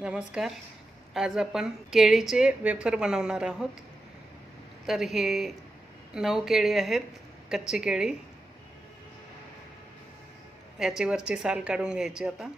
नमस्कार. आज आपण केळीचे वेफर बनवणार आहोत. तर हे नऊ केळी आहेत कच्ची केळी. याची वरची साल काढून घ्यायची आता.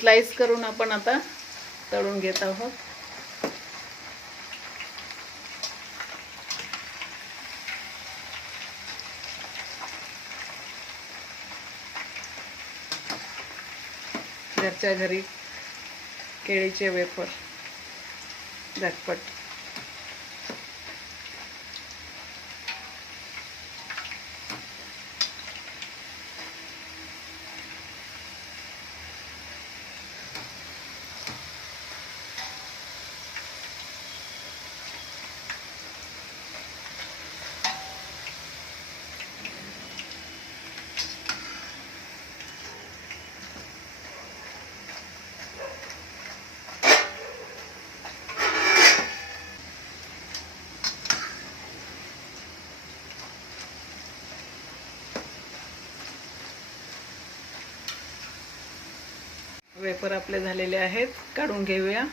स्लाइस करून आपण आता तळून घेत आहोत. घरच्या घरी केळीचे वेफर झटपट. वेपर आपले झालेले आहेत. काढून घेऊया.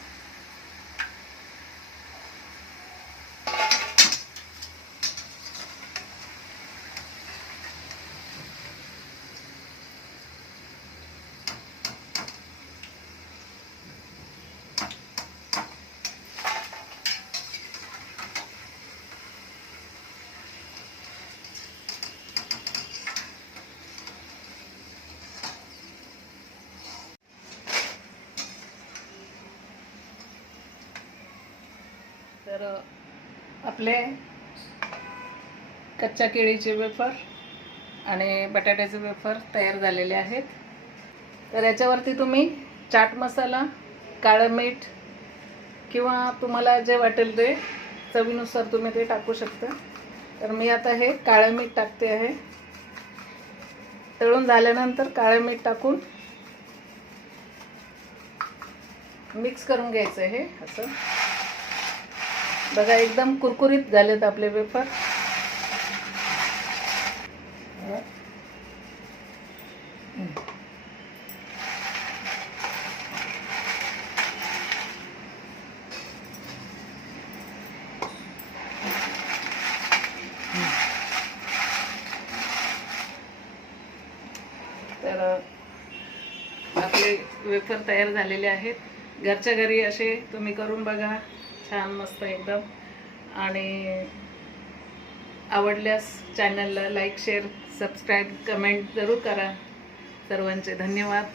तर आपले कच्च्या केळीचे वेफर आणि बटाट्याचे वेफर तयार झालेले आहेत. तर याच्यावरती तुम्ही चाट मसाला काळं मीठ किंवा तुम्हाला जे वाटेल ते चवीनुसार तुम्ही ते टाकू शकता. तर मी आता हे काळं मीठ टाकते आहे. तळून झाल्यानंतर काळं मीठ टाकून मिक्स करून घ्यायचं हे असं. बघा एकदम कुरकुरीत झालेत आपले वेफर. तर आपले वेफर तयार झालेले आहेत. घरच्या घरी असे तुम्ही करून बघा. छान मस्त एकदम. आणि आवडल्यास चॅनलला लाईक शेअर सबस्क्राईब कमेंट जरूर करा. सर्वांचे धन्यवाद.